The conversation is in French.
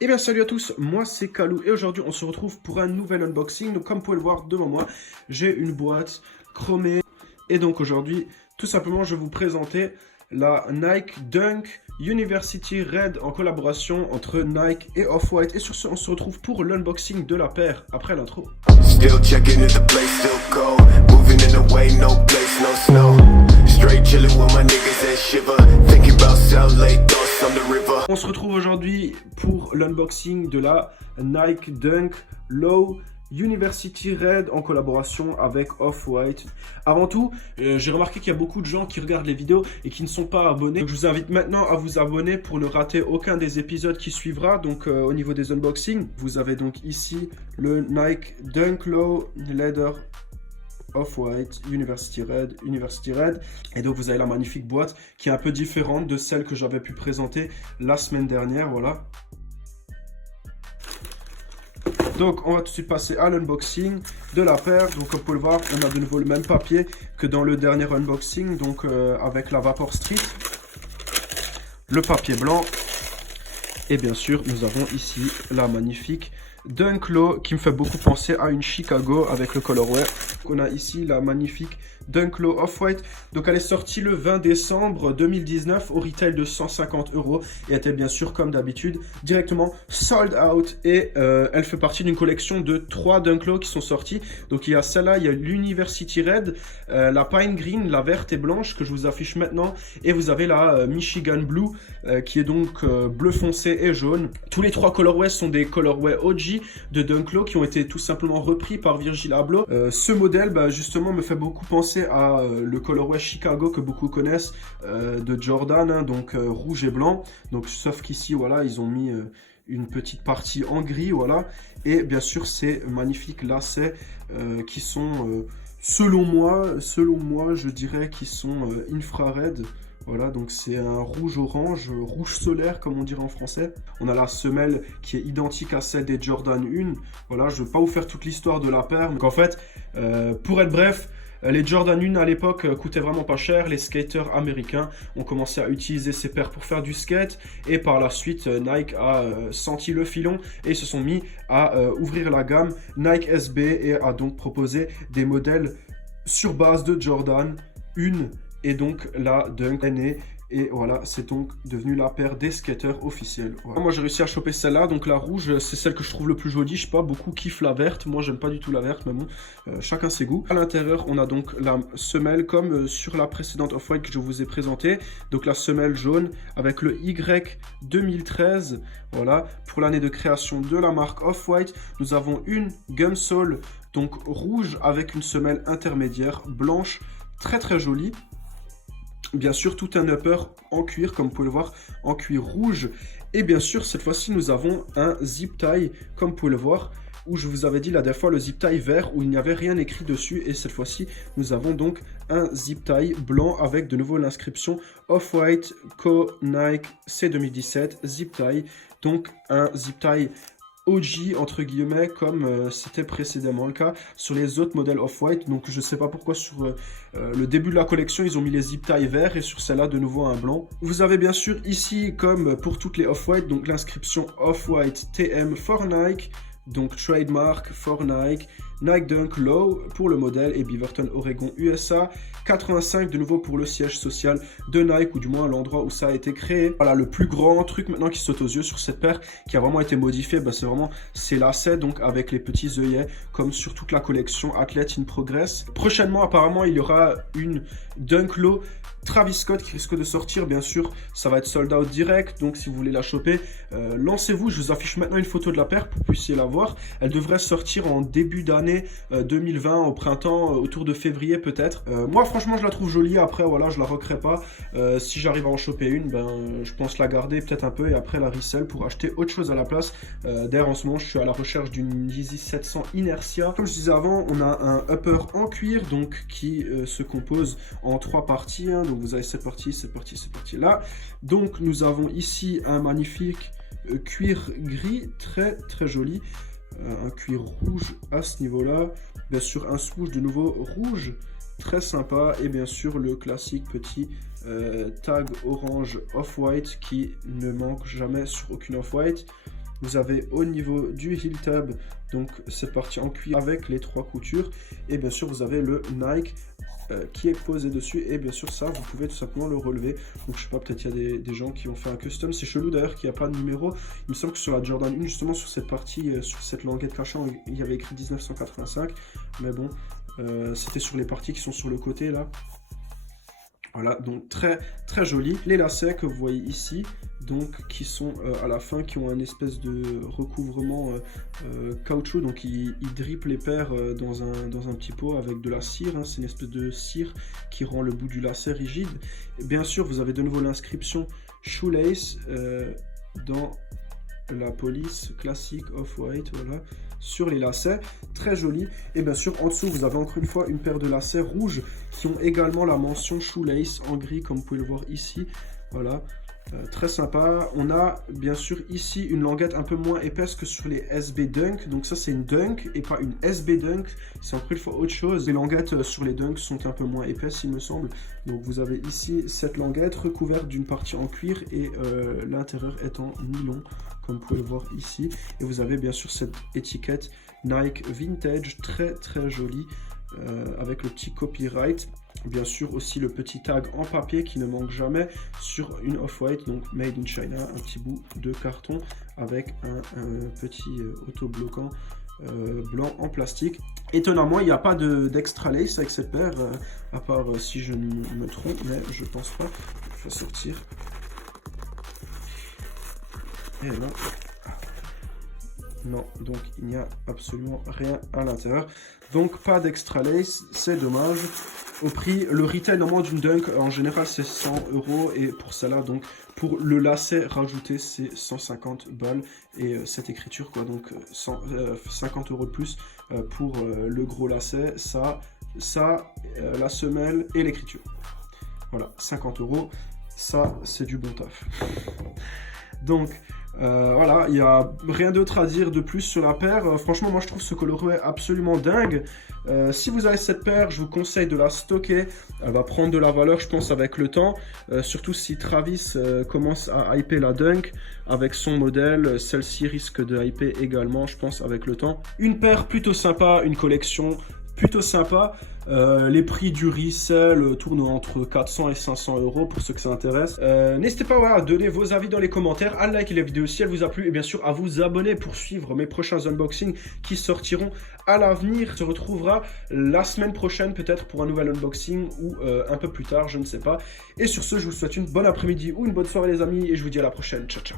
Eh bien salut à tous, moi c'est Kalou et aujourd'hui on se retrouve pour un nouvel unboxing. Donc comme vous pouvez le voir devant moi, j'ai une boîte chromée. Et donc aujourd'hui, tout simplement je vais vous présenter la Nike Dunk University Red en collaboration entre Nike et Off-White. Et sur ce, on se retrouve pour l'unboxing de la paire après l'intro. Still checking if the place still cold. Moving in the way, no place, no snow. Straight chilling with my niggas that shiver. Thinking about South Lake, thoughts on the river. On se retrouve aujourd'hui pour l'unboxing de la Nike Dunk Low University Red en collaboration avec Off-White. Avant tout, j'ai remarqué qu'il y a beaucoup de gens qui regardent les vidéos et qui ne sont pas abonnés. Donc je vous invite maintenant à vous abonner pour ne rater aucun des épisodes qui suivra. Donc au niveau des unboxings, vous avez donc ici le Nike Dunk Low Leather Off-White, University Red. Et donc vous avez la magnifique boîte qui est un peu différente de celle que j'avais pu présenter la semaine dernière, voilà. Donc on va tout de suite passer à l'unboxing de la paire. Donc comme vous pouvez le voir, on a de nouveau le même papier que dans le dernier unboxing, donc avec la Vapor Street, le papier blanc. Et bien sûr, nous avons ici la magnifique Dunk Low qui me fait beaucoup penser à une Chicago avec le colorway. On a ici la magnifique Dunk Low Off-White. Donc elle est sortie le 20 décembre 2019 au retail de 150 € et était bien sûr comme d'habitude directement sold out. Et elle fait partie d'une collection de 3 Dunk Low qui sont sortis. Donc il y a celle-là, il y a l'University Red, la Pine Green, la verte et blanche que je vous affiche maintenant. Et vous avez la Michigan Blue qui est donc bleu foncé et jaune. Tous les 3 colorways sont des colorways OG de Dunk Low qui ont été tout simplement repris par Virgil Abloh. Ce modèle justement me fait beaucoup penser à le colorway Chicago que beaucoup connaissent de Jordan, hein, donc rouge et blanc. Donc sauf qu'ici voilà, ils ont mis une petite partie en gris, voilà. Et bien sûr ces magnifiques lacets qui sont selon moi je dirais qui sont infrared. Voilà, donc c'est un rouge-orange, rouge solaire comme on dirait en français. On a la semelle qui est identique à celle des Jordan 1. Voilà, je ne vais pas vous faire toute l'histoire de la paire. Donc en fait, pour être bref, les Jordan 1 à l'époque coûtaient vraiment pas cher. Les skateurs américains ont commencé à utiliser ces paires pour faire du skate. Et par la suite, Nike a senti le filon et ils se sont mis à ouvrir la gamme Nike SB et a donc proposé des modèles sur base de Jordan 1. Et donc la Dunk est née. Et voilà, c'est donc devenu la paire des skateurs officiels. Voilà. Moi j'ai réussi à choper celle-là, donc la rouge, c'est celle que je trouve le plus jolie. Je sais pas, beaucoup kiffent la verte. Moi j'aime pas du tout la verte, mais bon, chacun ses goûts. À l'intérieur, on a donc la semelle comme sur la précédente Off-White que je vous ai présentée. Donc la semelle jaune avec le Y 2013. Voilà, pour l'année de création de la marque Off-White. Nous avons une Gumsole, donc rouge avec une semelle intermédiaire blanche, très très jolie. Bien sûr, tout un upper en cuir, comme vous pouvez le voir, en cuir rouge. Et bien sûr, cette fois-ci, nous avons un zip tie, comme vous pouvez le voir, où je vous avais dit la dernière fois le zip tie vert, où il n'y avait rien écrit dessus. Et cette fois-ci, nous avons donc un zip tie blanc avec de nouveau l'inscription Off-White Co Nike C2017 zip tie. Donc un zip tie OG entre guillemets comme c'était précédemment le cas sur les autres modèles Off-White. Donc je sais pas pourquoi sur le début de la collection ils ont mis les zip tie verts et sur celle-là de nouveau un blanc. Vous avez bien sûr ici comme pour toutes les Off-White donc l'inscription Off-White TM for Nike, donc trademark for Nike, Nike Dunk Low pour le modèle et Beaverton Oregon USA, 85 de nouveau pour le siège social de Nike ou du moins l'endroit où ça a été créé. Voilà, le plus grand truc maintenant qui saute aux yeux sur cette paire qui a vraiment été modifié, c'est vraiment ces lacets donc avec les petits œillets comme sur toute la collection Athlete in Progress. Prochainement apparemment il y aura une Dunk Low Travis Scott qui risque de sortir, bien sûr ça va être sold out direct, donc si vous voulez la choper, lancez-vous. Je vous affiche maintenant une photo de la paire pour que vous puissiez la voir. Elle devrait sortir en début d'année 2020, au printemps, autour de février peut-être. Moi franchement je la trouve jolie, après voilà je la recrée pas. Si j'arrive à en choper une, je pense la garder peut-être un peu et après la resell pour acheter autre chose à la place. D'ailleurs en ce moment je suis à la recherche d'une Yeezy 700 Inertia. Comme je disais avant, on a un upper en cuir donc qui se compose en 3 parties, hein. Donc vous avez cette partie, cette partie, cette partie là. Donc nous avons ici un magnifique cuir gris très très joli, un cuir rouge à ce niveau là, bien sûr un swoosh de nouveau rouge très sympa et bien sûr le classique petit tag orange Off-White qui ne manque jamais sur aucune Off-White. Vous avez au niveau du heel tab, donc cette partie en cuir avec les 3 coutures. Et bien sûr, vous avez le Nike qui est posé dessus. Et bien sûr, ça, vous pouvez tout simplement le relever. Donc, je sais pas, peut-être il y a des gens qui ont fait un custom. C'est chelou d'ailleurs qu'il n'y a pas de numéro. Il me semble que sur la Jordan 1, justement, sur cette partie, sur cette languette cachée, il y avait écrit 1985. Mais bon, c'était sur les parties qui sont sur le côté là. Voilà, donc très très joli. Les lacets que vous voyez ici, donc qui sont à la fin, qui ont un espèce de recouvrement caoutchouc, donc ils drippent les paires dans un petit pot avec de la cire, hein. C'est une espèce de cire qui rend le bout du lacet rigide. Et bien sûr, vous avez de nouveau l'inscription Shoelace dans la police classique off-white, voilà, sur les lacets, très joli. Et bien sûr, en dessous, vous avez encore une fois une paire de lacets rouges qui ont également la mention Shoelace en gris, comme vous pouvez le voir ici. Voilà, très sympa. On a bien sûr ici une languette un peu moins épaisse que sur les SB Dunk. Donc ça, c'est une Dunk et pas une SB Dunk. C'est encore une fois autre chose. Les languettes sur les Dunks sont un peu moins épaisses, il me semble. Donc vous avez ici cette languette recouverte d'une partie en cuir et l'intérieur est en nylon, comme vous pouvez le voir ici. Et vous avez bien sûr cette étiquette Nike Vintage, très très jolie, avec le petit copyright. Bien sûr aussi le petit tag en papier qui ne manque jamais sur une off-white, donc Made in China, un petit bout de carton avec un petit autobloquant blanc en plastique. Étonnamment, il n'y a pas d'extra lace avec cette paire, à part si je me trompe, mais je pense pas. Je vais sortir. Et là, non, donc il n'y a absolument rien à l'intérieur. Donc pas d'extra lace, c'est dommage. Au prix, le retail normalement d'une Dunk en général c'est 100 € et pour celle-là, donc pour le lacet rajouté, c'est 150 balles et cette écriture quoi, donc 50 € de plus pour le gros lacet, ça la semelle et l'écriture. Voilà, 50 €, ça c'est du bon taf. Donc voilà, il n'y a rien d'autre à dire de plus sur la paire. Franchement, moi je trouve ce colorway absolument dingue. Si vous avez cette paire, je vous conseille de la stocker. Elle va prendre de la valeur, je pense, avec le temps. Surtout si Travis commence à hyper la Dunk avec son modèle. Celle-ci risque de hyper également, je pense, avec le temps. Une paire plutôt sympa, une collection plutôt sympa. Les prix du resell tournent entre 400 et 500 € pour ceux que ça intéresse. N'hésitez pas à donner vos avis dans les commentaires, à liker la vidéo si elle vous a plu et bien sûr à vous abonner pour suivre mes prochains unboxings qui sortiront à l'avenir. On se retrouvera la semaine prochaine peut-être pour un nouvel unboxing ou un peu plus tard, je ne sais pas. Et sur ce, je vous souhaite une bonne après-midi ou une bonne soirée les amis et je vous dis à la prochaine. Ciao ciao.